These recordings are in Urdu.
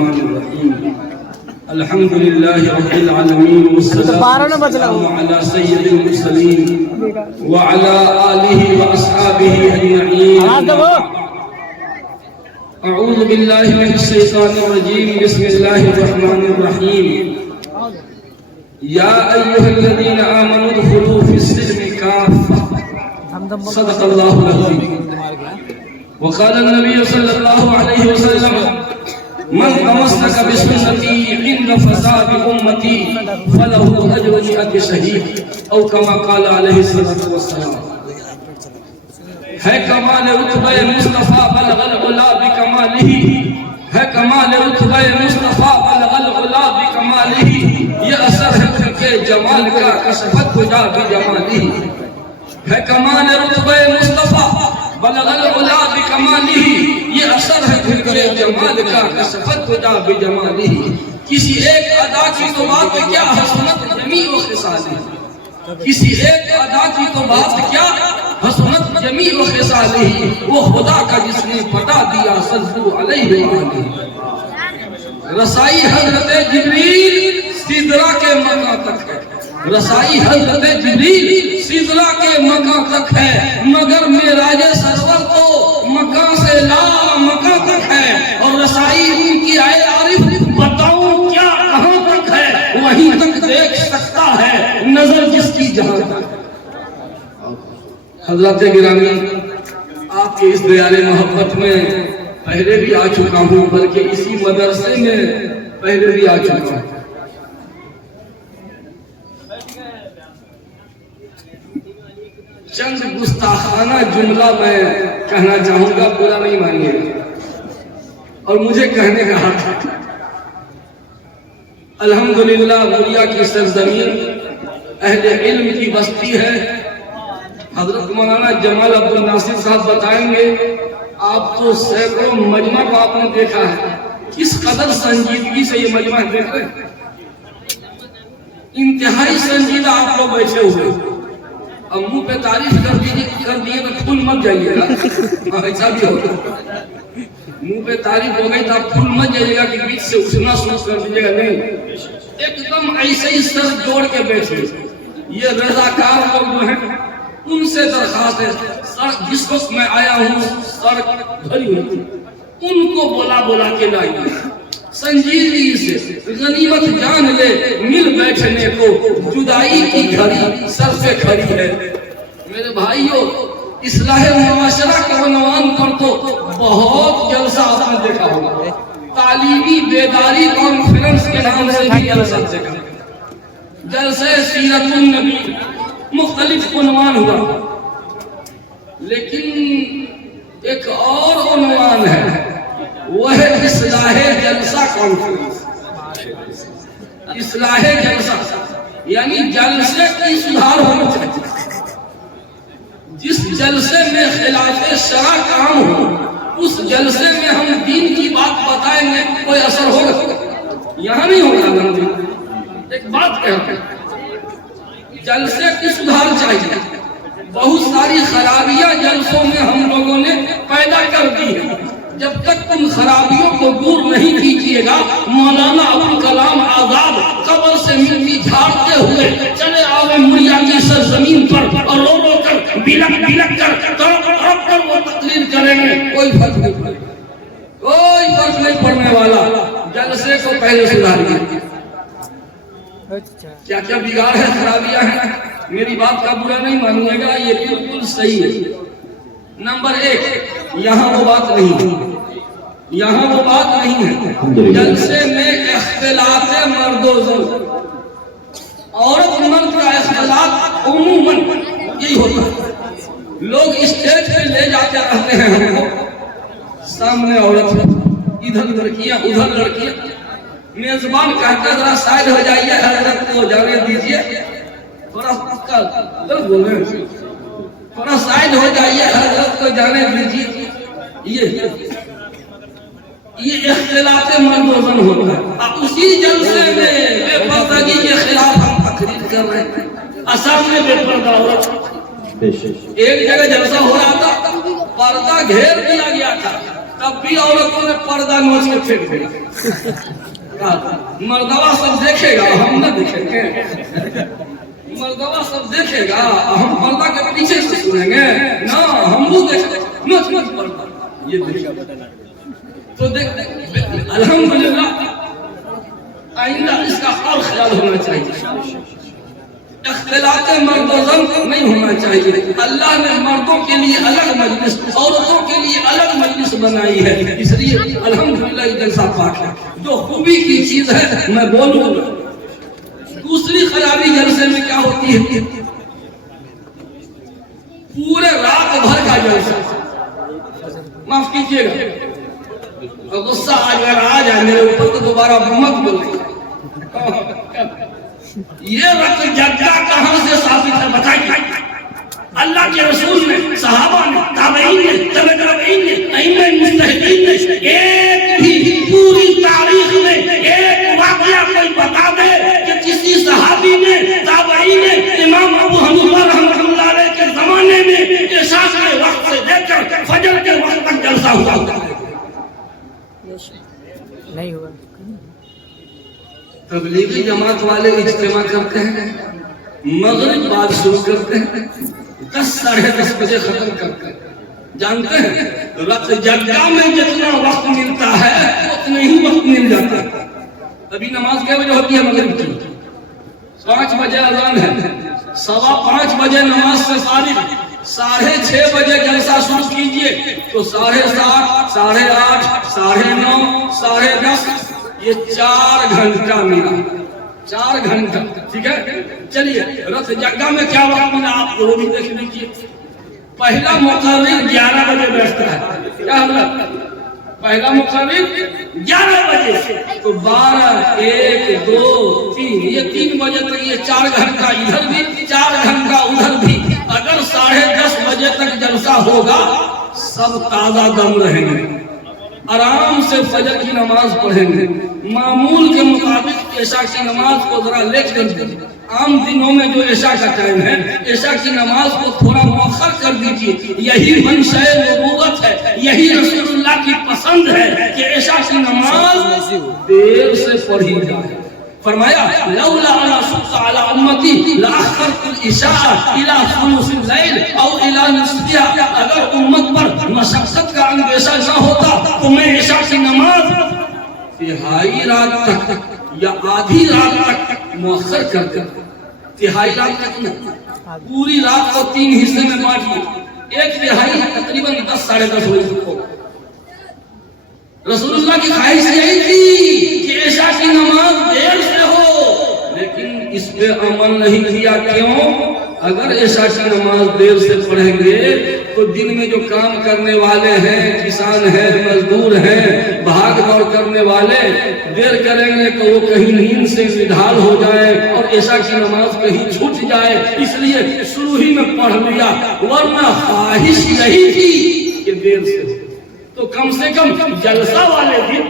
الرحمن الرحیم الحمد للہ رب العالمین والصلاة والسلام علی سید المرسلین وعلی آلہ واصحابہ اجمعین. اعوذ باللہ من الشیطان الرجیم. بسم اللہ الرحمن الرحیم. یا ایھا الذین آمنوا ادخلوا فی السلم کافۃ. صدق اللہ العظیم. وقال النبی صلی اللہ علیہ وسلم من تمسك بسنتي عند فساد امتي فله اجر 100 شهيد او كما قال عليه الصلاه والسلام. ہے کمال رتبہ مصطفیٰ بلغ العلا بکمالہ، ہے کمال رتبہ مصطفیٰ بلغ العلا بکمالہ، یہ اثر ہے ان کے جمال کا کشفت خدا بجمالہ. ہے کمال رتبہ مصطفیٰ بلغ العلا بکمالہ، یہ اثر ہے ان کے جمال کا کشفت خدا بجمالہ. کسی ایک ادا کی تو بات کیا حسنت جمیع و خصالہ، کسی ایک ادا کی تو بات کیا حسنت جمیع و خصالہ، وہ خدا کا جس نے بتا دیا صلو علیہ وآلہ. رسائی حضرت جبریل سدرہ کے مقام تک ہے، رسائی حضرت جبریل سدرہ کے مقام تک ہے، مگر معراج سرور تو مکہ سے لا مکہ تک ہے. اور رسائی ان کی آئے عارف بتاؤں کیا کہاں تک ہے، وہیں تک دیکھ سکتا ہے نظر جس کی جہاں تک. حضرت گرامی، آپ کے اس دیار محبت میں پہلے بھی آ چکا ہوں، بلکہ اسی مدرسے میں پہلے بھی آ چکا ہوں. چند گستاخانہ جملہ میں کہنا چاہوں گا، برا نہیں مانیے گا، اور مجھے کہنے کا حق ہے. الحمدللہ مولیا کی سرزمین اہل علم کی بستی ہے. حضرت مولانا جمال عبد الناصر صاحب بتائیں گے، آپ تو سینکڑوں مجمع کو آپ نے دیکھا ہے، کس قدر سنجیدگی سے یہ مجمع دیکھ رہے ہیں. انتہائی سنجیدہ آپ لوگ بیٹھے ہوئے. اب منہ پہ تعریف کر دیئے تو پھول مت جائیے گا، ایسا بھی ہوگا. منہ پہ تعریف ہو گئی تو آپ پھول مت جائیے گا کہ بیچ سے اٹھنا شروع کر دیجیے گا. نہیں، ایک دم ایسے ہی سر جوڑ کے بیٹھے. یہ رضاکار لوگ جو ہیں ان سے درخواست ہے، سڑک جس وقت میں آیا ہوں سڑک بھری ہوئی، ان کو بولا بولا کے لائیے. سنجیدگی سے غنیمت جان لے مل بیٹھنے کو، جدائی کی گھڑی سر سے کھڑی ہے. میرے بھائیوں، اصلاح معاشرہ کے عنوان پر تو بہت جلسہ آپ نے دیکھا ہوگا. تعلیمی بیداری کانفرنس کے نام سے بھی جلسہ دیکھا، جلسہ سیرت النبی، مختلف عنوان ہوا. لیکن ایک اور عنوان ہے، وہ ہے اصلاح جلسہ کانفرنس. اصلاح جلسہ یعنی جلسے کی سدھار ہونا چاہیے. جس جلسے میں خلاف شرع کام ہو، اس جلسے میں ہم دین کی بات بتائیں گے، کوئی اثر ہوگا؟ یہاں نہیں ہوگا. ایک بات کہتے ہیں، جلسے کی سدھار چاہیے. بہت ساری خرابیاں جلسوں میں ہم لوگوں نے پیدا کر دی ہیں. جب تک تم خرابیوں کو دور نہیں کیجیے گا، مولانا ابوالکلام آزاد قبر سے مٹی جھاڑتے ہوئے چلے آوے مولیا کی سرزمین پر، اور رو رو کر بلک بلک کر تڑپ تڑپ کر وہ تقریر کریں گے، کوئی فرق نہیں پڑے گا، کوئی فرق نہیں پڑنے والا. جلسے کو پہلے سدھاریے. کیا کیا بگاڑ ہے، خرابیاں ہیں، میری بات کا برا نہیں مانیے گا، یہ بالکل صحیح ہے. نمبر 1، یہاں وہ بات نہیں ہے، یہاں وہ بات نہیں ہے. جلسے میں اختلاط مرد و زن، عورت مرد کا اختلاط عموماً یہی ہوتا ہے. لوگ اسٹیج پہ لے جاتے رہتے ہیں ہم کو، سامنے عورت، ادھر لڑکیاں ادھر لڑکیاں. میزبان کہتا ذرا سائڈ ہو جائیے، حضرت کو جانے دیجیے، تھوڑا سائڈ ہو جائیے، حضرت کو جانے دیجیے. یہ اختلاط مرد و زن ہوتا ہے. اسی جلسے میں بے پردگی کے خلاف ہم تقریر کر رہے ہیں. سامنے بے پردہ عورت. ایک جگہ جلسہ ہو رہا تھا، پردہ گھیر دیا گیا تھا، تب بھی عورتوں نے پردہ نوچ کے پھینک دیا. مردوا سب دیکھے گا ہم نہ دیکھیں گے. مردوا سب دیکھے گا ہم پردہ کے پیچھے سے سنیں گے نا. ہم وہ دیکھیں نوچ نوچ پردہ یہ دیکھا. تو دیکھ الحمدللہ آئندہ اس کا اور خیال ہونا چاہیے. اختلاط مرد و زن نہیں ہونا چاہیے. اللہ نے مردوں کے لیے الگ مجلس عورتوں کے لیے الگ مجلس بنائی ہے. اس لیے الحمدللہ یہ جلسہ پاک ہے. جو خوبی کی چیز ہے میں بولوں. دوسری خرابی جلسے میں کیا ہوتی ہے؟ پورے رات بھر کا جلسہ. معاف کیجیے گا غصہ آ جائے میرے اوپر تو دوبارہ مت بولیں. یہ رت جگہ کہاں سے ثابت ہے بتائیے؟ اللہ کے رسول نے، صحابہ نے، تابعین نے، تبع تابعین نے، ائمہ مجتہدین نے ایک بھی پوری تاریخ میں ایک واقعہ کوئی بتا دے کہ کسی صحابی نے، تابعی نے، امام ابو حنیفہ رحمۃ اللہ علیہ کے زمانے میں عشاء کے وقت سے لے کر فجر کے وقت تک جلسہ ہوا نہیں ہوا. تبلیغی جماعت والے اجتماع کرتے ہیں، مغرب بعد شروع کرتے ہیں، 10 ساڑھے 10 بجے ختم کرتے ہیں. جانتے ہیں رت جگہ میں جتنا وقت ملتا ہے اتنے ہی وقت مل جاتا ہے. ابھی نماز کیا بجے ہوتی ہے؟ مغرب کی 5 بجے اذان ہے. 5:15 بجے نماز سے فارغ. 6:30 بجے جلسہ شروع کیجئے تو 7:30 8:30 9:30 10:30 یہ 4 گھنٹہ ملا. 4 گھنٹہ ٹھیک ہے. چلیے رت جگہ میں کیا وقت ملا آپ کو وہ بھی دیکھ لیجیے. پہلا مقرر 11 بجے بیٹھتا ہے. کیا حضرت؟ پہلا مقرر 11 بجے سے تو 12 1 2 3 یہ 3 بجے تک یہ 4 گھنٹہ ادھر بھی 4 گھنٹہ ادھر بھی. اگر 10:30 بجے تک جلسہ ہوگا سب تازہ دم رہیں گے، آرام سے فجر کی نماز پڑھیں گے. معمول کے مطابق عشاء کی نماز کو ذرا لیٹ کر دیں. عام دنوں میں جو عشاء کا ٹائم ہے عشاء کی نماز کو تھوڑا مؤخر کر دیجیے. یہی منشأ نبوت ہے، یہی رسول اللہ کی پسند ہے کہ عشاء کی نماز دیر سے پڑھی جائے. فرمایا لولا انا شق على امتی لاخرت العشاء الى ثلث الليل او الى نصفها. اگر امت پر مشقت کا اندیشہ نہ ہوتا تو میں عشاء کی نماز تہائی رات تک یا آدھی رات تک مؤخر کرتا. تہائی رات تک نہ، پوری رات کو 3 حصے میں بانٹ دیا. 1/3 تقریباً 10 ساڑھے 10 بجے کو. رسول اللہ کی خواہش یہی تھی کہ عشاء کی نماز دیر سے ہو، لیکن اس پہ عمل نہیں کیا. کیوں؟ اگر عشاء کی نماز دیر سے پڑھیں گے تو دن میں جو کام کرنے والے ہیں، کسان ہیں، مزدور ہیں، بھاگ دوڑ کرنے والے دیر کریں گے تو وہ کہیں نیند سے نڈھال ہو جائے اور عشاء کی نماز کہیں چھوٹ جائے. اس لیے شروع ہی میں پڑھ لیا، ورنہ خواہش یہی تھی کہ دیر سے ہو. تو کم سے کم جلسہ والے دن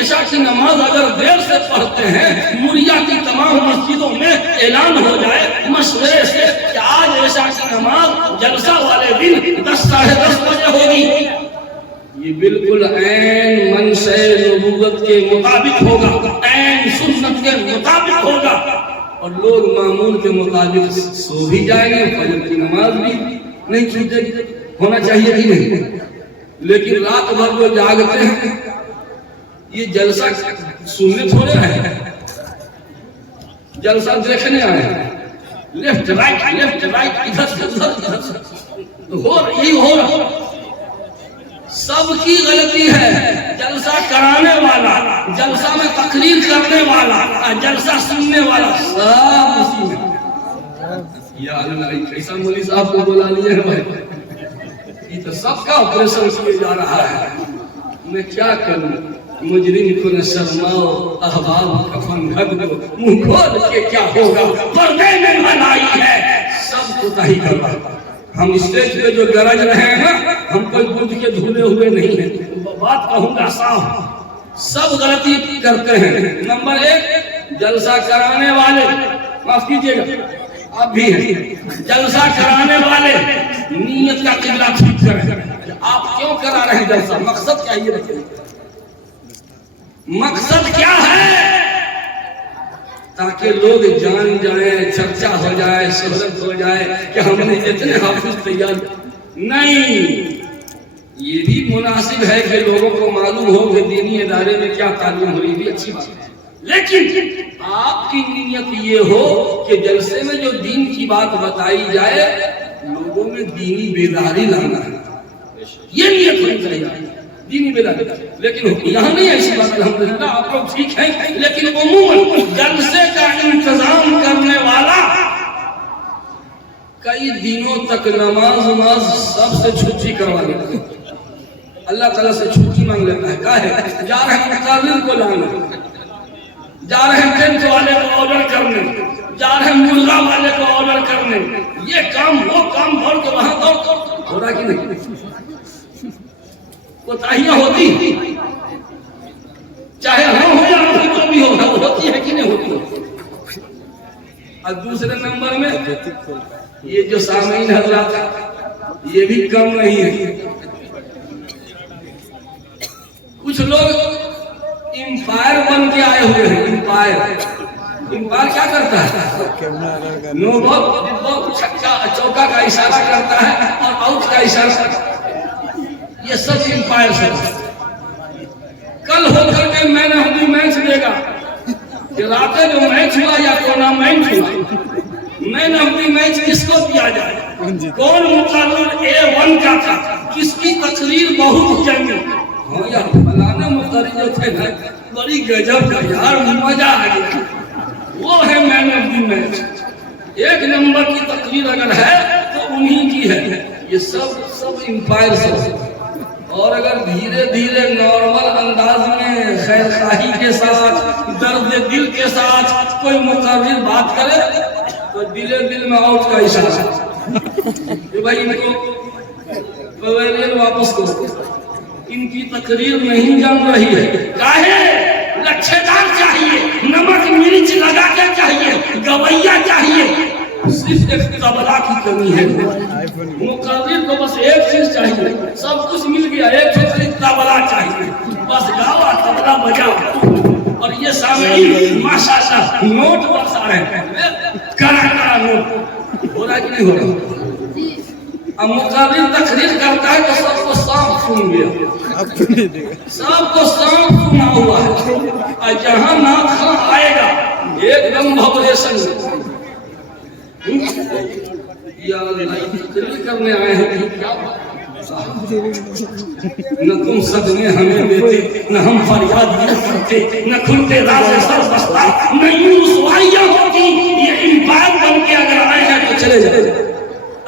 عشاء کی نماز اگر دیر سے پڑھتے ہیں، مریا کی تمام مسجدوں میں اعلان ہو جائے مشورے سے کہ آج عشاء کی نماز جلسہ والے دن 10 ساڑھے 10 بجے ہوگی. یہ بالکل عین منشأ نبوت کے مطابق ہوگا، عین سنت کے مطابق ہوگا، اور لوگ معمول کے مطابق سو بھی جائیں گے. فجر کی نماز بھی نہیں چھوٹے گی. ہونا چاہیے کہ نہیں؟ لیکن رات بھر جو جاگتے ہیں یہ جلسہ سننے تھوڑے ہیں، جلسہ دیکھنے آئے ہیں. لیفٹ رائٹ ادھر سے ہو رہا. سب کی غلطی ہے. جلسہ کرانے والا، جلسہ میں تقریر کرنے والا، جلسہ سننے والا، سب اسی میں. یا اللہ کیسا مولوی صاحب کو بلا لیے ہیں بھائی. یہ تو سب کا آپریشن کیا جا رہا ہے. میں کیا کروں؟ مجرم کو نہ شرماؤ، احباب کفن ڈھک دو، منہ کھول کے کیا ہوگا، پردے میں بنائی ہے. سب کوتاہی کر رہا ہے. ہم اسٹیج پہ جو گرج رہے ہیں نا، ہم کوئی دودھ کے دھلے ہوئے نہیں ہیں. بات کہوں گا صاف، سب غلطی کرتے ہیں. نمبر 1 جلسہ کرانے والے، معاف کیجیے گا آپ بھی ہیں، جلسہ کرانے والے نیت کا قبلہ ٹھیک کریں. آپ کیوں کرا رہے ہیں جلسہ؟ مقصد کیا ہے؟ مقصد کیا ہے؟ تاکہ لوگ جان جائیں، چرچا ہو جائے، شہرت ہو جائے کہ ہم نے اتنے حافظ تیار. نہیں، یہ بھی مناسب ہے کہ لوگوں کو معلوم ہو کہ دینی ادارے میں کیا تعلیم ہو رہی ہے، اچھی بات ہے. لیکن آپ کی نیت یہ ہو کہ جلسے میں جو دین کی بات بتائی جائے لوگوں میں دینی بیداری لانا ہے. یہ نیت ہونی چاہیے، دینی بیداری. لیکن یہاں نہیں ایسی بات. الحمدللہ آپ لوگ ٹھیک ہیں، لیکن عموماً جلسے کا انتظام کرنے والا کئی دنوں تک نماز سب سے چھٹی کروا لیتا ہے. اللہ تعالیٰ سے چھٹی مانگ لیتا ہے. کہا ہے جا رہے ہیں مقابل کو لانے، جا رہے ہیں ٹینٹ والے کو آرڈر کرنے، جا رہے ہیں ملا والے کو آرڈر کرنے. یہ کام وہ کام بڑھ کے وہاں دوڑ ہو رہا کہ نہیں؟ کوتاہیاں ہوتی، چاہے ہم ہو یا جو بھی ہوگا ہوتی ہے کہ نہیں ہوتی. اور دوسرے نمبر میں یہ جو سامعین حضرات یہ بھی کم نہیں ہے. کچھ لوگ امپائر بن کے آئے ہوئے ہیں. امپائر کیا کرتا ہے؟ نو بال چھکا چوکا کا اشارہ کرتا ہے اور آؤٹ کا اشارہ کرتا ہے. یہ سب امپائر سے کل ہو کر کے میں نے ابھی میچ دے گا کہ رات جو میچ ہوا یا ٹورنامنٹ ہوا، میں نے ابھی میچ کس کو دیا جائے، کون مقرر A1 کا تھا، کس کی تقریر بہت جنگی. ہاں یار فلانا مقرر جو تھے نا بڑی گجب کا، یار مزہ آ گیا. وہ ہے مین آف دی میچ. ایک نمبر کی تقریر اگر ہے تو انہی کی ہے. یہ سب امپائر سے. اور اگر دھیرے دھیرے نارمل انداز میں خیر خواہی کے ساتھ درد دل کے ساتھ کوئی مقرر بات کرے تو دل میں آؤٹ کا اشارہ کہ بھائی ان کو پویلین واپس کرو، ان کی تقریر نہیں جم رہی ہے. کاہے لچھے دار چاہیے، نمک مرچ لگا کے چاہیے، گویا چاہیے. صرف ایک تبلا کی کمی ہے. مقرر کو بس ایک چیز چاہیے، سب کچھ مل گیا، ایک چیز تبلا چاہیے. بس گاؤ تبلا بجاؤ. اور یہ سامعین ماشاءاللہ نوٹ برسا رہے ہیں، کڑا نوٹ ہو رہا کہ نہیں ہو رہا. اب مقرر تقریر کرتا ہے تو سب کو صاف سن گیا، سب کو صاف سنا ہوا ہے. اور جہاں نعت خواں آئے گا ایک دم بھوریشن یا اللہ تقریر کرنے آئے ہیں کیا نہ تم صدمے ہمیں دیتے، نہ ہم فریاد یہ کرتے، نہ کھلتے راز سر بستا، نہ یوں رسوائیاں ہوتی. یہ امپائر بن کے اگر آئے ہیں تو چلے جائے،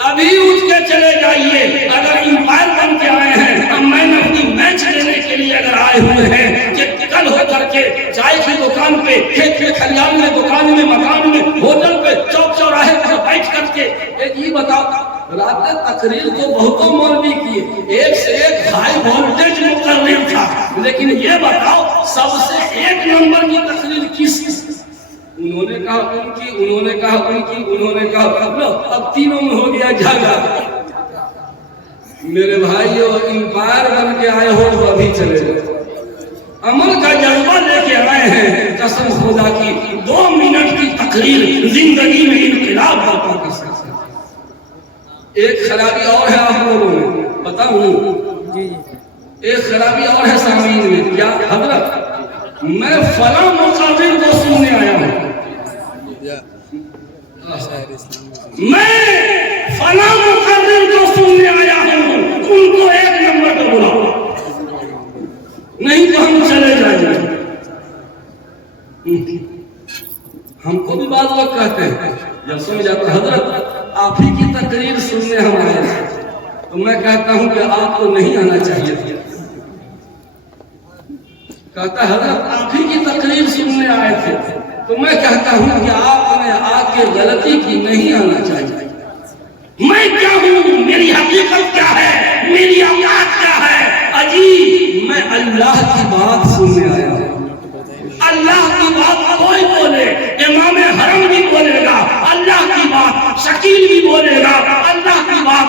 ابھی اٹھ کے چلے جائیے. اگر امپائر بن کے آئے ہیں، اب میں نے اپنی میچ لینے کے لیے اگر آئے ہوئے ہیں کہ کل ہو کر کے چائے کی دکان پہ، کھیت کے کھلیان میں، دکان میں، مکان میں، ہوٹل پہ، چوک چوراہے پر بیٹھ کر کے ایک یہ بتاؤ، رات تقریر تو بہتوں مولوی کیے، ایک سے ایک ہائی وولٹیج مقرر تھا، لیکن یہ بتاؤ سب سے ایک نمبر کی تقریر کس؟ انہوں نے کہا ان کی، انہوں نے کہا ان کی، انہوں نے کہا. اب تینوں میں ہو گیا جھگڑا. میرے بھائیو امپائر بن کے آئے ہو تو ابھی چلے جاؤ. عمل کا جذبہ لے کے آئے ہیں، قسم خدا کی 2 منٹ کی تقریر زندگی میں انقلاب برپا کر سکتے. ایک خرابی اور ہے آپ لوگوں میں بتاؤں، ایک خرابی اور ہے سامعین میں. کیا حضرت میں فلاں مقرر کو سننے آیا ہوں، میں فلاں مقرر کو سننے آیا ہوں، ان کو ایک نمبر پہ بلاؤ، نہیں تو ہم چلے جائیں گے. ہم کو بھی بعض لوگ کہتے ہیں جب سمجھ آتا حضرت آپ ہی کی تقریر سننے ہم آئے ہیں، تو میں کہتا ہوں کہ آپ کو نہیں آنا چاہیے. کہتا حضرت آپ ہی کی تقریر سننے آئے تھے، تو میں کہتا ہوں کہ آپ نے آ کے غلطی کی، نہیں آنا چاہیے. میں کیا ہوں، میری حقیقت کیا ہے، میری اوقات کیا ہے؟ عجیب، میں اللہ کی بات سننے آیا ہوں. اللہ کی بات کوئی بولے، امام حرم بھی بولے گا اللہ کی بات، شکیل بھی بولے گا اللہ کی بات،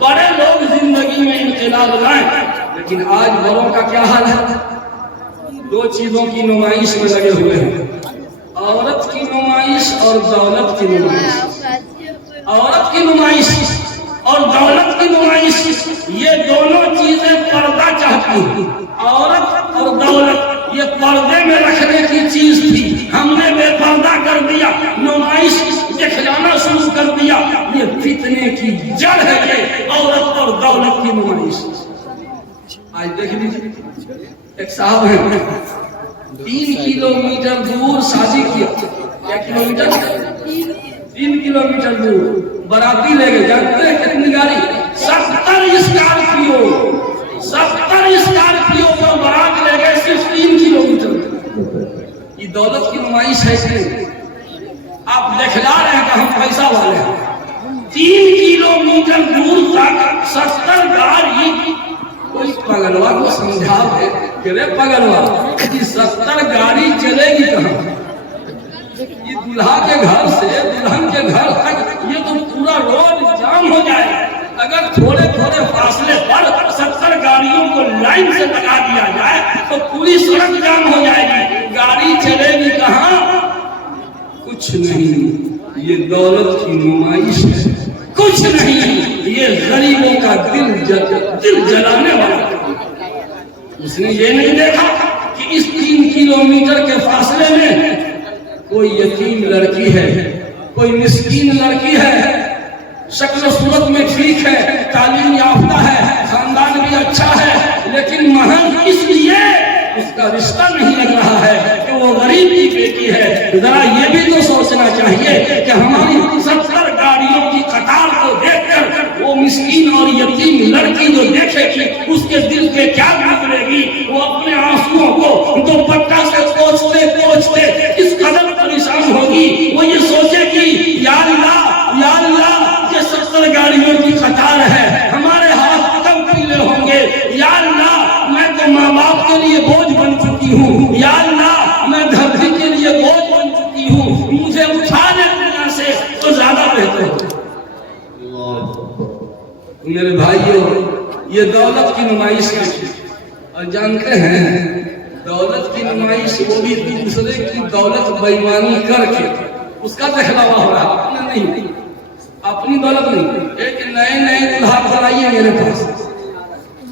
بڑے لوگ زندگی میں انقلاب لائیں، لیکن آج بڑوں کا کیا حال ہے؟ دو چیزوں کی نمائش میں لگے ہوئے ہیں، عورت کی نمائش اور دولت کی نمائش۔ عورت کی نمائش اور دولت کی نمائش، یہ دونوں چیزیں پردہ چاہتی ہیں۔ عورت اور دولت یہ پردے میں رکھنے کی چیز تھی، ہم نے بے پردہ کر دیا، نمائش دکھلانا شروع کر دیا۔ یہ فتنے کی جڑ ہے، یہ عورت اور دولت کی نمائش۔ آج دیکھ لیجیے، ایک صاحب ہیں 3 کلومیٹر دور شادی کیا، 3 کلومیٹر دور باراتی لے گئے، جانتے ہیں کتنی گاڑی؟ 70 اسکارپیو پر بارات لے گئے، صرف 3 کلومیٹر۔ یہ دولت کی نمائش ہے کہ آپ دکھلا رہے ہیں کہ ہم پیسہ والے ہیں۔ 3 کلومیٹر دور تک 70 گاڑی۔ کوئی پگلوا کو سمجھا دے کہ رے پگلوا، یہ 70 گاڑی چلے گی کہاں؟ یہ دلہا کے گھر سے دلہن کے گھر تک یہ تو پورا روڈ جام ہو جائے گا۔ اگر تھوڑے تھوڑے فاصلے پر 70 گاڑیوں کو لائن سے لگا دیا جائے تو پوری سڑک جام ہو جائے گی، گاڑی چلے گی کہاں؟ کچھ نہیں، یہ دولت کی نمائش ہے، کچھ نہیں، یہ غریبوں کا دل جلانے والا۔ اس نے یہ نہیں دیکھا کہ اس 3 کلومیٹر کے فاصلے میں کوئی یتیم لڑکی ہے، کوئی مسکین لڑکی ہے، شکل و صورت میں ٹھیک ہے، تعلیم یافتہ ہے، خاندان بھی اچھا ہے، لیکن محض اس لیے اس کا رشتہ نہیں لگ رہا ہے کہ وہ غریب کی بیٹی ہے۔ ذرا یہ بھی تو سوچنا چاہیے کہ ہماری 70 گاڑیوں کی قطار کو دیکھ کر وہ مسکین اور یتیم لڑکی جو دیکھے گی اس کے دل پہ کیا گزرے گی؟ وہ اپنے آنسوؤں کو دوپٹہ سے پوچھتے پوچھتے اس قدر پریشان ہوگی، وہ یہ سوچے گی یا اللہ یا اللہ، یہ 70 گاڑیوں کی قطار ہے، ہمارے ہاتھ کب پیلے ہوں گے؟ یا اللہ، میں تو ماں باپ کے لیے بوجھ بن چکی ہوں، یا اللہ میں دھرتی کے لیے بوجھ بن چکی ہوں، مجھے اٹھا دے دنیا سے تو زیادہ بہتر ہے۔ میرے بھائیوں، یہ دولت کی نمائش ہے، اور جانتے ہیں دولت کی نمائش وہ بھی دوسرے کی دولت بے ایمانی کر کے اس کا دکھلاوا ہو رہا، اپنا نہیں، اپنی دولت نہیں۔ ایک نئے دلہا بنائیے میرے پاس،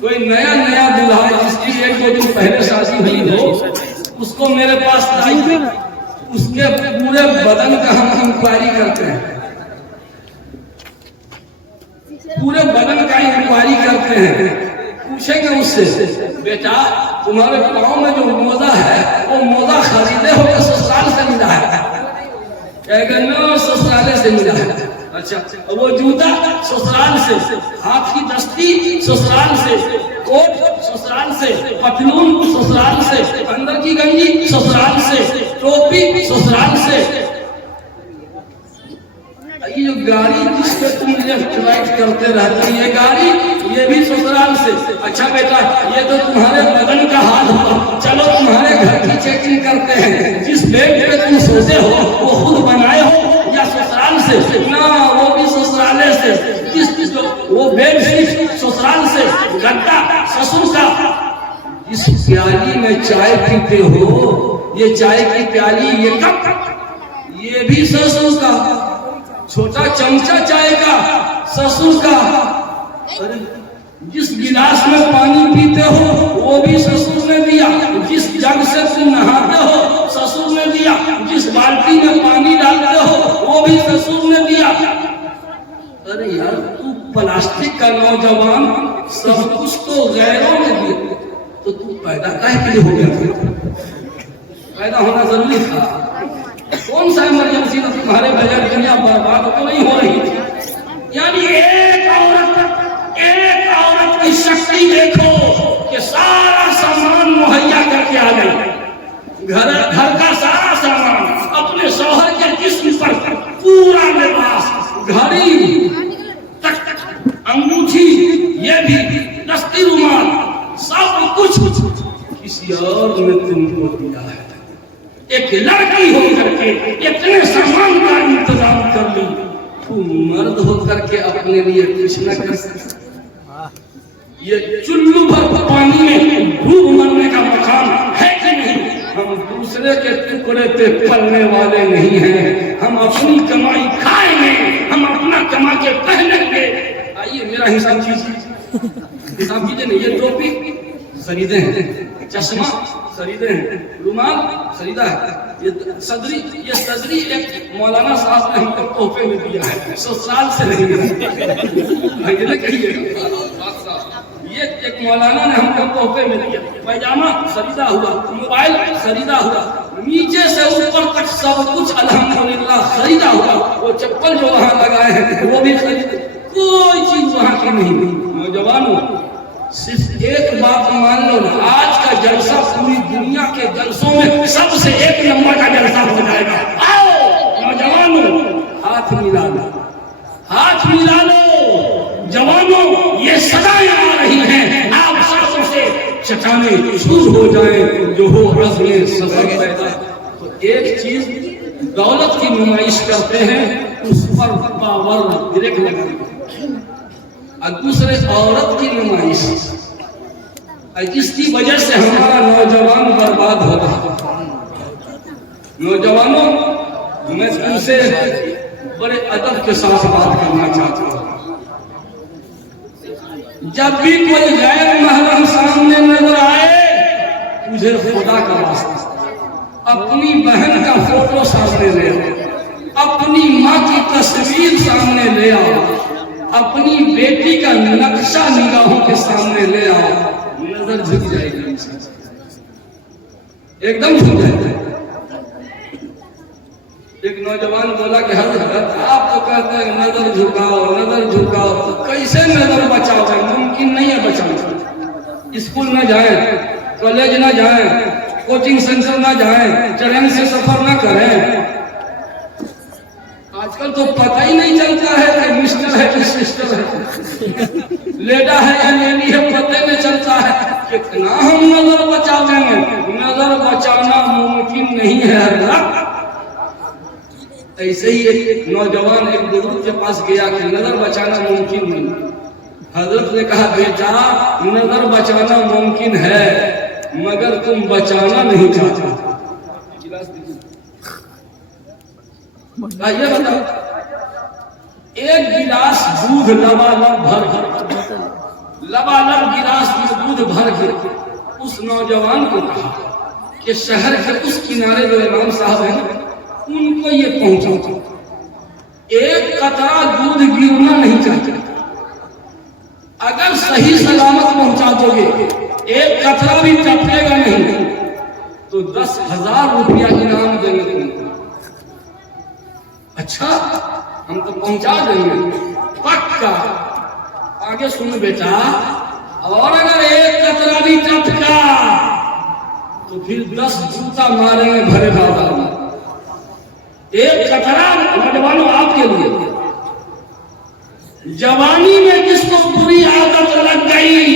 کوئی نیا دلہا جس کی 1-2 دن پہلے شادی ہوئی ہو، اس کو میرے پاس لائیے، اس کے پورے بدن کا ہم انکوائری کرتے ہیں، پورے بدن کا انکوائری کرتے ہیں، پوچھیں گے اس سے بیٹا تمہارے پاؤں میں جو موزہ ہے وہ موزہ خریدے ہو کہ سسرال سے ملا ہے؟ کہے گا نا سسرالے سے ملا ہے۔ اچھا، وہ جوتا سسرال سے، ہاتھ کی دستی سسرال سے، کوٹ سسرال سے، پتلون سسرال سے، اندر کی گنجی سسرال سے، ٹوپی سسرال سے۔ یہ جو گاڑی جس پہ تم لیفٹ رائٹ کرتے رہتے ہیں، یہ گاڑی یہ بھی سسرال سے۔ اچھا بیٹا، یہ تو تمہارے بدن کا حال ہوا، چلو تمہارے گھر کی چیکنگ کرتے ہیں، جس بیڈ پہ تم سوتے ہو وہ خود بنائے ہو یا سسرال سے؟ نا، وہ بھی سسرالے سے، وہ بیڈ شیٹ سسرال سے، گدا سسر کا۔ اس پیالی میں چائے پیتے ہو، یہ چائے کی پیالی، یہ کپ، یہ بھی سسر کا، چھوٹا چمچہ چائے کا سسر کا، جس گلاس میں پانی پیتے ہو وہ بھی سسر نے دیا، جس جگ سے تم نہاتے ہو سسر نے دیا، جس بالٹی میں پانی ڈالتے ہو وہ بھی سسر نے دیا۔ ارے یار، تو پلاسٹک کا نوجوان سب کچھ تو غیروں نے دیا، تو پیدا کہے کے لیے ہو گیا؟ پیدا ہونا ضروری تھا؟ کون سا ایمرجنسی تھا تمہارے بغیر دنیا برباد تو نہیں ہو رہی تھی؟ یعنی ایک عورت کی شکتی دیکھو کہ سارا سامان مہیا کر کے آ گئی، گھر کا سارا سامان، اپنے شوہر کے جسم پر پورا لباس، گھڑی تک، انگوٹھی، یہ بھی دستی رومال، سب کچھ کسی اور نے تم کو دیا ہے۔ ایک لڑکی ہو کر کے اتنے سامان کا انتظام کر لی، تو مرد ہو کر کے اپنے لیے کچھ نہ کر سکتا؟ یہ چلو بھر پانی میں ڈوب مرنے کا مقام ہے کہ نہیں؟ ہم دوسرے کے ٹکڑے پہ پلنے والے نہیں ہیں، ہم اپنی کمائی کھائیں گے، ہم اپنا کما کے پہنیں گے۔ آئیے میرا حساب کیجیے نا، یہ ٹوپی خریدے ہیں، چشمہ خریدے ہیں، رومال خریدا ہے، یہ صدری ایک مولانا صاحب نے ہم کو تحفے میں دیا ہے، سسرال سے نہیں یہ ایک مولانا نے ہم کو تحفے میں دیا، پیجامہ خریدا ہوا، موبائل خریدا ہوا، نیچے سے اوپر تک سب کچھ الحمدللہ خریدا ہوا، وہ چپل جو وہاں لگائے ہیں وہ بھی خریدے، کوئی چیز وہاں کی نہیں۔ نوجوانوں صرف ایک بات مان لو نا، آج کا جلسہ پوری دنیا کے جلسوں میں سب سے ایک نمبر کا جلسہ ہو جائے گا۔ آؤ نوجوانوں، ہاتھ ملا لو، ہاتھ ملا لو، جوانوں یہ صدائیں آ رہی ہیں، آپ ساتھوں سے چٹانیں چور ہو جائیں جو ہو عزم سفر پیدا۔ تو ایک چیز دولت کی نمائش کرتے ہیں، اس پر پاور بریک لگاتے ہیں، اور دوسرے عورت کی نمائش، جس کی وجہ سے ہمارا نوجوان برباد ہو رہا ہے۔ نوجوانوں، میں تم سے بڑے ادب کے ساتھ بات کرنا چاہتا ہوں۔ جب بھی کوئی غیر محرم سامنے نظر آئے، تجھے خدا کا واسطہ اپنی بہن کا فوٹو سامنے لے آؤ، اپنی ماں کی تصویر سامنے لے آؤ، اپنی بیٹی کا نقشہ نگاہوں کے سامنے لے آؤ، نظر جھک جائے گی، ایک دم جھک جائے گی۔ ایک نوجوان بولا کہ حضرت آپ تو کہتے ہیں نظر جھکاؤ، نظر جھکاؤ، کیسے نظر بچاؤ ہے؟ ممکن نہیں ہے بچانا۔ اسکول نہ جائیں، کالج نہ جائیں، کوچنگ سینٹر نہ جائیں، ٹرین سے سفر نہ کریں۔ آج کل تو پتہ ہی نہیں چلتا ہے کہ مسٹر ہے کہ سسٹر ہے، لیڈا ہے یا لیڈی ہے، پتہ نہیں چلتا ہے۔ کتنا ہم نظر بچا دیں گے؟ نظر بچانا ممکن نہیں ہے حضرت۔ ایسے ہی ایک نوجوان ایک بزرگ کے پاس گیا کہ نظر بچانا ممکن نہیں۔ حضرت نے کہا بیٹا نظر بچانا ممکن ہے مگر تم بچانا نہیں چاہتا۔ یہ بتاؤ، ایک گلاس دودھ لبالب بھر گلاس میں دودھ بھر کے اس نوجوان کو کہا کہ شہر کے اس کنارے جو امام صاحب ہیں ان کو یہ پہنچاؤ، ایک قطرہ دودھ گرنا نہیں چاہیے، اگر صحیح سلامت پہنچا دو گے ایک قطرہ بھی ٹپکے گا نہیں تو 10,000 روپیہ انعام دیں گے تم کو۔ اچھا ہم تو پہنچا دیں گے، پکا۔ آگے سن بیٹا، اور اگر ایک قطرہ بھی ٹپکا تو پھر 10 جوتا ماریں گے بھرے بازار میں۔ ایک قطرہ نوجوانوں آپ کے لیے، جوانی میں جس کو بری عادت لگ گئی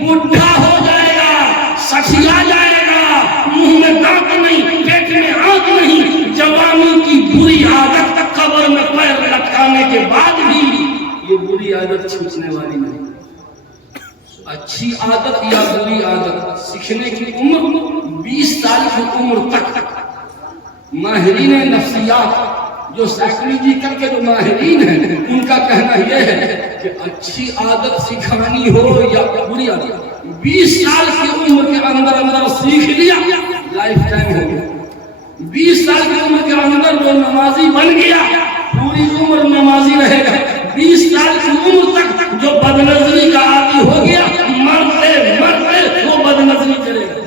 بڈھا ہو جائے گا، سٹیا جائے گا، منہ میں دانت نہیں، پیٹ میں آنکھ نہیں، جوانی کی بری عادت قبر میں پیر لٹکانے کے بعد بھی یہ بری عادت چھوٹنے والی نہیں۔ اچھی عادت یا بری عادت سیکھنے کی عمر 20 سال کی عمر تک۔ ماہرین نفسیات جو سائیکولوجیکل کے جو ماہرین ہیں ان کا کہنا یہ ہے کہ اچھی عادت سکھانی ہو یا بری عادت 20 سال کی عمر کے اندر سیکھ لیا لائف ٹائم ہو گیا۔ 20 سال کی عمر کے اندر جو نمازی بن گیا پوری عمر نمازی رہے گا۔ 20 سال کی عمر تک جو بدنظری کا عادی ہو گیا مرتے وہ بدنظری کرے گا۔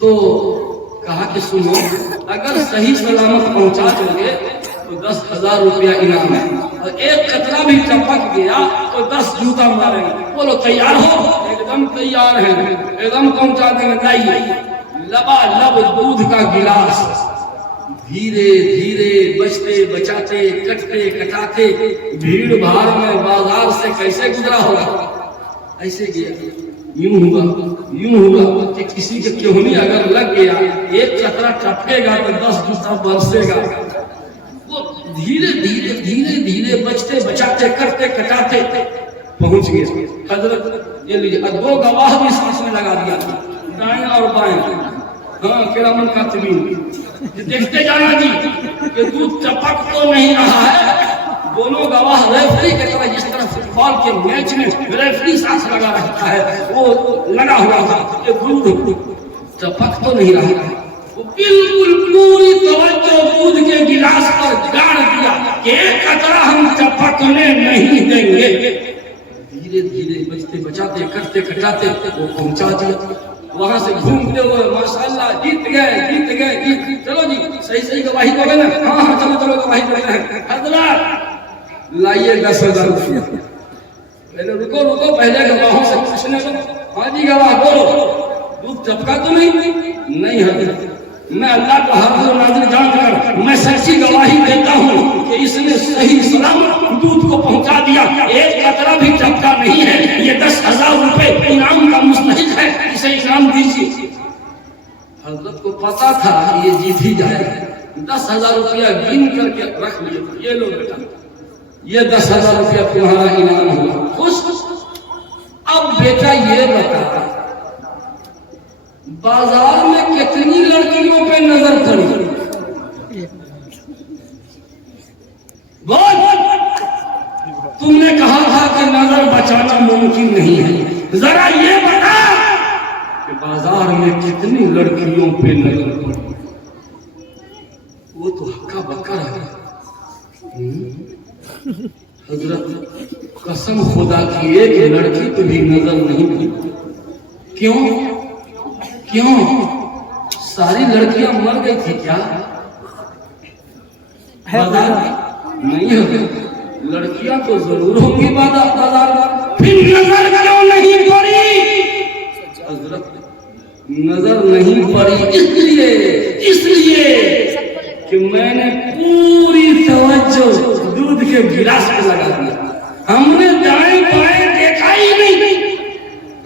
تو کہا کہ سنو، اگر صحیح سلامت پہنچا دو گے تو 10,000 روپیہ انعام ہے، اور ایک قطرہ بھی ٹپک گیا تو 10 جوتا ماریں گے۔ بولو تیار ہو؟ ایک دم تیار ہیں، ایک دم پہنچا دیں گے۔ لائیے لبالب دودھ کا گلاس، دھیرے دھیرے بچتے بچاتے کٹتے کٹاتے بھیڑ بھاڑ میں بازار سے کیسے گزرا ہوگا؟ ایسے گیا، یوں ہوا کہ کسی کے کہنی اگر لگ گیا ایک قطرہ ٹپکے گا تو 10 جوتا برسے گا۔ وہ دھیرے دھیرے دھیرے دھیرے بچتے بچاتے کرتے کٹاتے پہنچ گئے حضرت یہ لیجیے. دو گواہ بھی سانس میں لگا دیا تھا دائیں اور بائیں. ہاں کرامن کاتبین دیکھتے جانا جی کہ دودھ ٹپک تو نہیں رہا ہے. دونوں گواہ ریفری کی طرح جس طرح فٹ بال کے میچ میں ریفری سانس لگا رہتا ہے وہ لگا ہوا تھا کہ دودھ ٹپک تو نہیں رہا ہے. وہ بالکل پوری توجہ دودھ کے گلاس پر گاڑ دیا کہ ایک قطرہ ہم ٹپکنے نہیں دیں گے. دھیرے دھیرے بچتے بچاتے کرتے کٹاتے وہ پہنچا دیا. وہاں سے گھومتے ہوئے ماشاءاللہ جیت گئے. چلو جی صحیح گواہی دو گے نا. ہاں چلو گواہی دیتے ہیں. حضرات لائیے 10,000 روپیہ. پہلے رکو پہلے گواہوں سے پوچھنے کو. ہاں جی گواہ بولو دودھ ٹپکا تو نہیں حضرت میں اللہ کو حاضر و ناظر جان کر میں سچی گواہی دیتا ہوں کہ اس نے صحیح سلامت دودھ کو پہنچا دیا. ایک قطرہ بھی ٹپکا نہیں ہے. یہ 10,000 روپے انعام کا مستحق ہے. اسے انعام دیجیے. حضرت کو پتا تھا یہ جیت ہی جائے گا. 10,000 روپیہ گن کر کے رکھ لیے. یہ لو بیٹا یہ 10,000 روپیہ تمہارا انعام ہوگا. خوش. اب بیٹا یہ بتا بازار میں کتنی لڑکیوں پہ نظر پڑی؟ بول. تم نے کہا تھا کہ نظر بچانا ممکن نہیں ہے. ذرا یہ بتا کہ بازار میں کتنی لڑکیوں پہ نظر پڑی؟ وہ تو ہکا بکا ہے. حضرت قسم خدا کی ایک لڑکی پہ بھی نظر نہیں پڑی. کیوں ساری لڑکیاں مر گئی تھی کیا؟ نہیں ہوگی. لڑکیاں تو ضرور ہوں گی بازار میں. پھر نظر کیوں نہیں پڑی؟ حضرت نظر نہیں پڑی اس لیے کہ میں نے پوری توجہ دودھ کے گلاس پہ لگا دیا. ہم نے دائیں بائیں دیکھا ہی نہیں.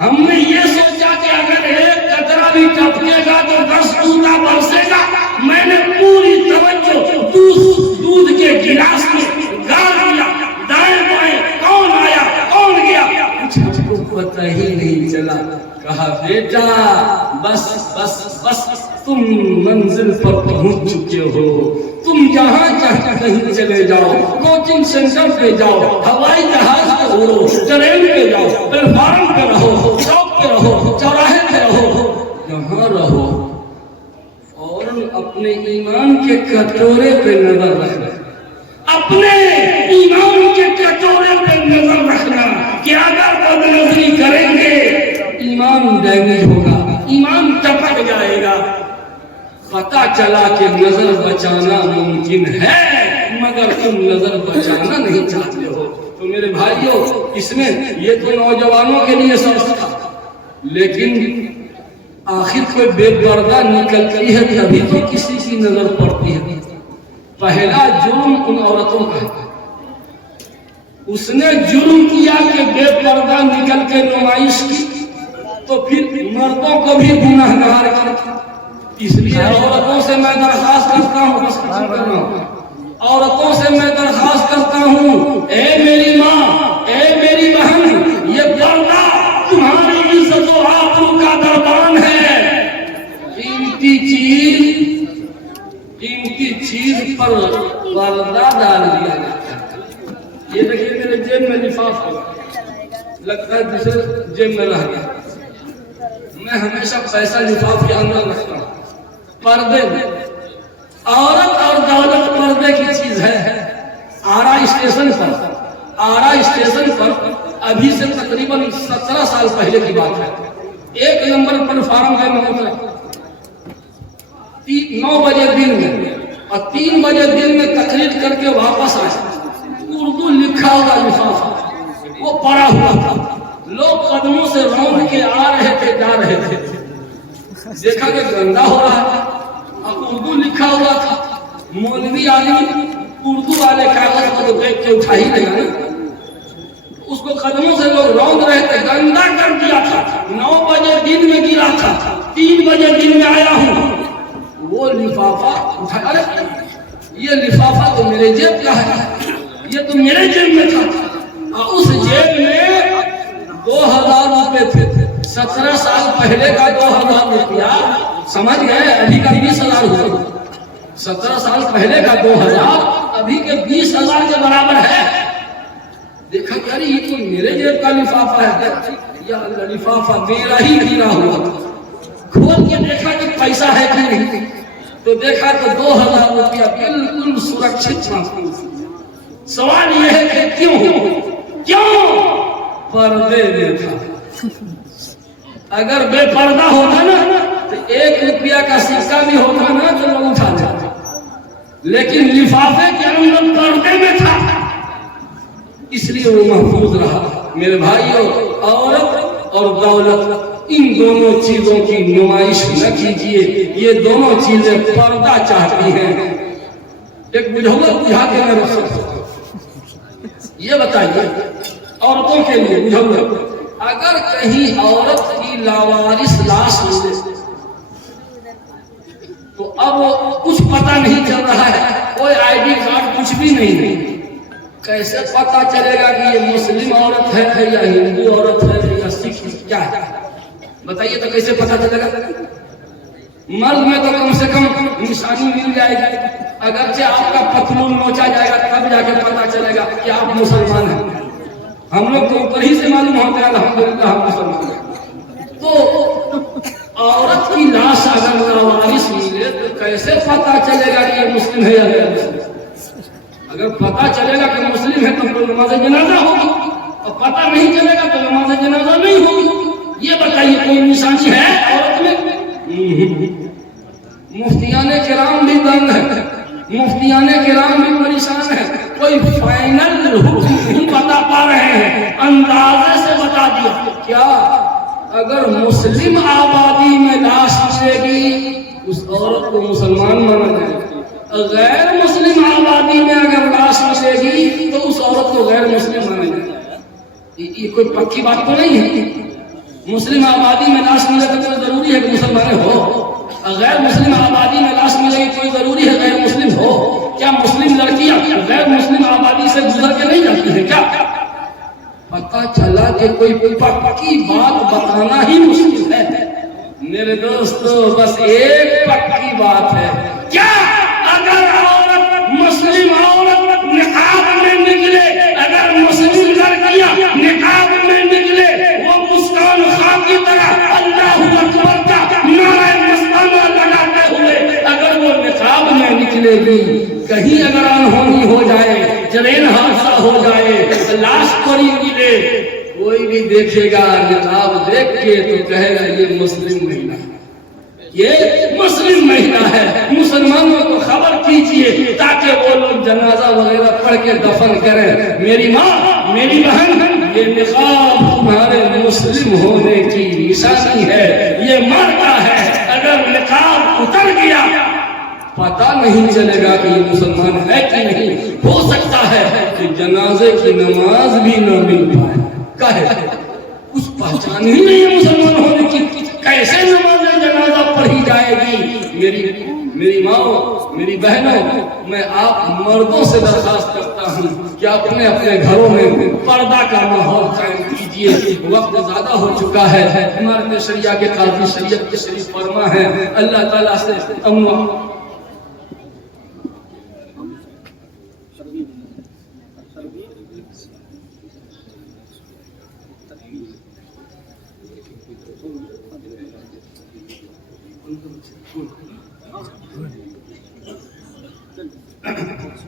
ہم نے یہ سوچا کہ اگر ایک قطرہ بھی ٹپکے گا تو 10 قطرہ برسے گا. میں نے پوری توجہ دودھ کے گلاس میں گاڑ دیا. دائیں بائیں کون آیا کون گیا کچھ ہم کو پتہ ہی نہیں چلا. کہا بیٹا بس تم منزل پر پہنچ چکے ہو. تم جہاں چاہتے کہیں چلے جاؤ. کوچنگ سینٹر پہ جاؤ, ہوائی جہاز پہ اڑو, ٹرین پہ جاؤ, پلیٹ فارم پہ رہو, چوک پہ رہو, چوراہے پہ رہو, جہاں رہو. اور اپنے ایمان کے کٹورے پہ نظر رکھنا. اپنے ایمان کے کٹورے پہ نظر رکھنا کہ اگر بد نظری کریں گے ایمان ڈیمیج ہوگا, ایمان ٹپک جائے گا. پتا چلا کہ نظر بچانا ممکن ہے مگر تم نظر بچانا نہیں چاہتے ہو. تو میرے بھائیوں اس میں یہ تو نوجوانوں کے لیے سبق تھا, لیکن آخر کوئی بے پردہ نکلتی ہے تبھی تو کسی کی نظر پڑتی ہے. پہلا جرم ان عورتوں کا ہے. اس نے جرم کیا کہ بے پردہ نکل کے نمائش کی تو پھر مردوں کو بھی گنہگار کیا. اس لیے عورتوں سے میں درخواست کرتا ہوں عورتوں سے میں درخواست کرتا ہوں اے میری ماں, اے میری بہن, یہ پردہ تمہاری عزت و آبرو کا دربان ہے. قیمتی چیز پر پردہ ڈال دیا جاتا ہے. یہ دیکھیے میرے جیب میں لفاف ہے, لگتا ہے جسے جیب میں رہ گیا. میں ہمیشہ پیسہ لفاف کے اندر رکھتا ہوں. پردے میں عورت اور دولت پردے کی چیز ہے. آرا اسٹیشن پر ابھی سے تقریباً 17 سال پہلے کی بات ہے. 1 نمبر پلیٹ فارم ہے, میں اترا 9 بجے دن میں اور 3 بجے دن میں تقریر کر کے واپس آیا. اردو لکھا ہوا لفاف وہ پڑا ہوا تھا. لوگ قدموں سے روند کے آ رہے تھے جا رہے تھے. دیکھا کہ گندا ہو رہا ہے, اب اردو لکھا ہوا تھا. مولوی آدمی اردو والے کاغذ کو دیکھ کے اٹھا ہی لگا نا, اس کو قدموں سے لوگ روند رہے تھے. گندا کر دیا تھا. 9 بجے دن میں گرا تھا, 3 بجے دن میں آیا ہوں. وہ لفافہ اٹھا, ارے یہ لفافہ تو میرے جیب کا ہے، یہ تو میرے جیب میں تھا، اور اس جیب میں 2000 روپے تھے، 17 سال پہلے کا 2000 روپیہ، سمجھ گئے؟ ابھی کا 20,000 ہوا، 17 سال پہلے کا 2000 ابھی کے 20,000 کے برابر ہے۔ دیکھا کہ یہ تو میرے جیب کا لفافہ ہے، یا لفافہ میرا ہی گرا ہوا تھا۔ کھول کے دیکھا کہ پیسہ ہے کہ نہیں، تو دیکھا تو 2000 روپیہ بالکل سرکشت محفوظ۔ سوال یہ ہے کہ کیوں پردے میں تھا؟ اگر بے پردہ ہوتا نا تو 1 روپیہ کا سکہ بھی ہوتا نا تو لوگ اٹھا جاتے، لیکن لفافے کے اندر پردے میں تھا، اس لیے وہ محفوظ رہا۔ میرے بھائیوں، عورت اور دولت، ان دونوں چیزوں کی نمائش نہ کیجیے، یہ دونوں چیزیں پردہ چاہتی ہیں۔ ایک بجھا کے میں رکھ سکتا ہوں، یہ بتائیے عورتوں کے لیے بجھا، اگر کہیں عورت کی لاوارث لاش ملے تو اب کچھ پتہ نہیں چل رہا ہے، کوئی ID کارڈ کچھ بھی نہیں، کیسے پتہ چلے گا کہ یہ مسلم عورت ہے یا ہندو عورت ہے یا سکھ کیا ہے؟ بتائیے تو کیسے پتہ چلے گا؟ مرد میں تو کم سے کم نشانی مل جائے گی، اگرچہ آپ کا پتلون نوچا جائے گا تب جا کے پتہ چلے گا کہ آپ مسلمان ہیں۔ ہم لوگ تو اوپر ہی سے معلوم ہوتا ہے الحمدللہ ہم مسلمان ہیں۔ تو عورت کی لاش اگر لاوارث ملے تو کیسے پتہ چلے گا کہ یہ مسلم ہے یا غیر مسلم؟ اگر پتہ چلے گا کہ مسلم ہے تو نماز جنازہ ہوگی، اور پتہ نہیں چلے گا تو نماز جنازہ نہیں ہوگی۔ یہ بتائیے کوئی نشانی ہے عورت میں؟ مفتیان کرام بھی دنگ ہیں، مفتیان کرام بھی پریشان ہیں، کوئی فائنل حکم نہیں بتا پا رہے ہیں، اندازے سے بتا دیا۔ کیا اگر مسلم آبادی میں لاش ملے گی اس عورت کو مسلمان مانا جائے گا، غیر مسلم آبادی میں اگر لاش ملے گی تو اس عورت کو غیر مسلم مانا جائے گا؟ یہ کوئی پکی بات تو نہیں ہے۔ مسلم آبادی میں لاش ملے تو کوئی ضروری ہے کہ مسلمان ہو، غیر مسلم آبادی میں لاش ملے گی کوئی ضروری ہے غیر مسلم ہو؟ کیا مسلم لڑکیاں غیر مسلم آبادی سے گزر کے نہیں جاتی ہیں کیا؟ پتہ چلا کہ کوئی پکی بات بتانا ہی مشکل ہے میرے دوستو، بس ایک پکی بات ہے، کیا اگر عورت مسلم عورت نقاب میں نکلے، اگر مسلم لڑکیاں نقاب میں نکلے، وہ مسکان خان کی طرح اللہ اکبر کا نعرہ مستانہ لگاتے ہوئے اگر وہ نقاب میں نکلے گی، کہیں اگر انہونی ہو جائے، ٹرین حادثہ ہو جائے، لاش پڑی ملے، کوئی بھی دیکھے گا نقاب دیکھ کے تو کہے گا یہ مسلم مہیلا ہے، یہ مسلم مہیلا ہے۔ مسلمانوں کو خبر کیجئے تاکہ وہ لوگ جنازہ وغیرہ پڑھ کے دفن کریں۔ میری ماں، میری بہن، یہ نقاب تمہارے مسلم ہونے کی نشانی ہے، یہ مرتا ہے۔ اگر نقاب اتر گیا پتہ نہیں چلے گا کہ یہ مسلمان ہے کہ نہیں، ہو سکتا ہے کہ جنازے کی نماز بھی نہ مل پائے، کہے اس پہچان ہی نہیں ہے مسلمان ہونے کی، کیسے نماز جنازہ پڑھی جائے گی؟ میری ماں، میری بہنوں، میں آپ مردوں سے درخواست کرتا ہوں کہ اپنے گھروں میں پردہ کا ماحول قائم کیجیے۔ وقت زیادہ ہو چکا ہے، ہمارے شریعہ کے قاضی شریعت کے شریف فرما ہے، اللہ تعالیٰ سے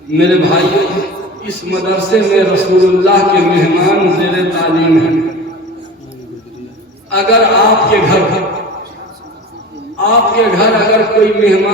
میرے بھائیوں، اس مدرسے میں رسول اللہ کے مہمان زیر تعلیم ہیں۔ اگر آپ کے گھر اگر کوئی مہمان